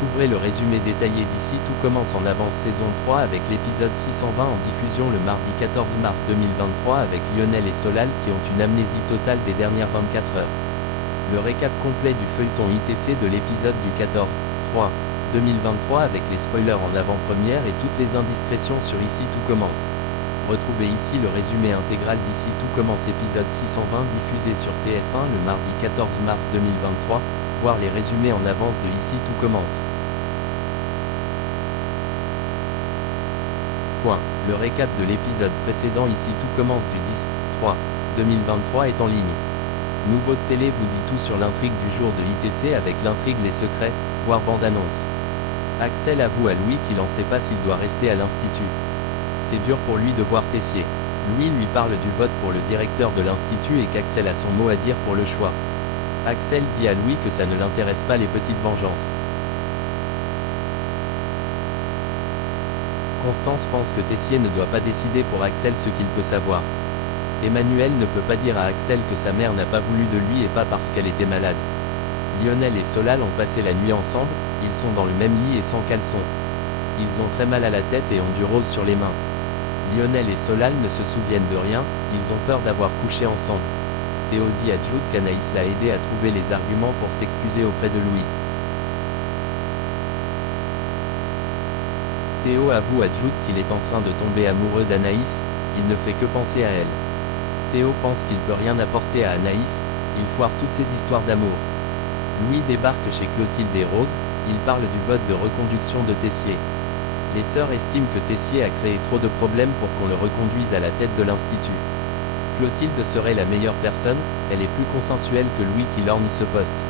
Découvrez le résumé détaillé d'ici tout commence en avance saison 3 avec l'épisode 620 en diffusion le mardi 14 mars 2023 avec Lionel et Solal qui ont une amnésie totale des dernières 24 heures. Le récap complet du feuilleton ITC de l'épisode du 14/3/2023 avec les spoilers en avant-première et toutes les indiscrétions sur Ici tout commence. Retrouvez ici le résumé intégral d'Ici tout commence épisode 620 diffusé sur TF1 le mardi 14 mars 2023, voir les résumés en avance de Ici tout commence. Le récap de l'épisode précédent Ici tout commence du 10/3/2023 est en ligne. Nouveau de télé vous dit tout sur l'intrigue du jour de ITC avec l'intrigue Les Secrets, voire bande-annonce. Axel avoue à Louis qu'il n'en sait pas s'il doit rester à l'Institut. C'est dur pour lui de voir Tessier. Louis lui parle du vote pour le directeur de l'Institut et qu'Axel a son mot à dire pour le choix. Axel dit à Louis que ça ne l'intéresse pas les petites vengeances. Constance pense que Tessier ne doit pas décider pour Axel ce qu'il peut savoir. Emmanuel ne peut pas dire à Axel que sa mère n'a pas voulu de lui et pas parce qu'elle était malade. Lionel et Solal ont passé la nuit ensemble, ils sont dans le même lit et sans caleçon. Ils ont très mal à la tête et ont du rose sur les mains. Lionel et Solal ne se souviennent de rien, ils ont peur d'avoir couché ensemble. Théo dit à Jude qu'Anaïs l'a aidé à trouver les arguments pour s'excuser auprès de Louis. Théo avoue à Jude qu'il est en train de tomber amoureux d'Anaïs, il ne fait que penser à elle. Théo pense qu'il peut rien apporter à Anaïs, il foire toutes ses histoires d'amour. Louis débarque chez Clotilde et Rose, il parle du vote de reconduction de Tessier. Les sœurs estiment que Tessier a créé trop de problèmes pour qu'on le reconduise à la tête de l'Institut. Clotilde serait la meilleure personne, elle est plus consensuelle que Louis qui lorgne ce poste.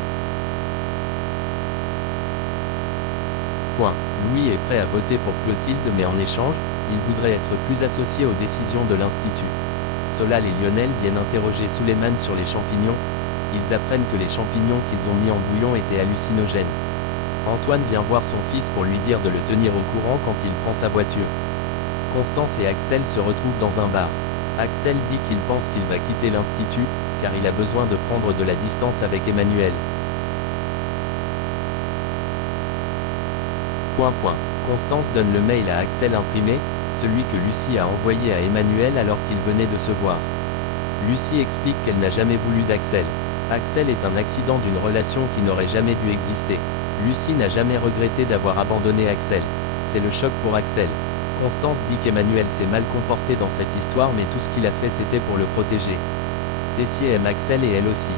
Louis est prêt à voter pour Clotilde mais en échange, il voudrait être plus associé aux décisions de l'Institut. Solal et Lionel viennent interroger Suleiman sur les champignons. Ils apprennent que les champignons qu'ils ont mis en bouillon étaient hallucinogènes. Antoine vient voir son fils pour lui dire de le tenir au courant quand il prend sa voiture. Constance et Axel se retrouvent dans un bar. Axel dit qu'il pense qu'il va quitter l'Institut, car il a besoin de prendre de la distance avec Emmanuel. Constance donne le mail à Axel imprimé, celui que Lucie a envoyé à Emmanuel alors qu'ils venaient de se voir. Lucie explique qu'elle n'a jamais voulu d'Axel. Axel est un accident d'une relation qui n'aurait jamais dû exister. Lucie n'a jamais regretté d'avoir abandonné Axel. C'est le choc pour Axel. Constance dit qu'Emmanuel s'est mal comporté dans cette histoire mais tout ce qu'il a fait c'était pour le protéger. Tessier aime Axel et elle aussi.